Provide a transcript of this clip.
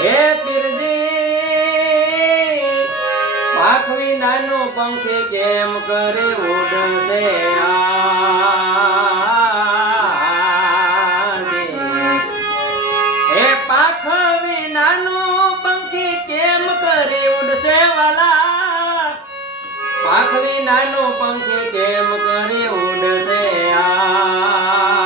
હે પીરજી પાખ વિનાનો પંખી કેમ કરે ઉડશે આજે હે પાખ વિનાનો પંખી કેમ કરે ઉડશે વાલા પાખ વિનાનો પંખી કેમ કરે ઉડશે આ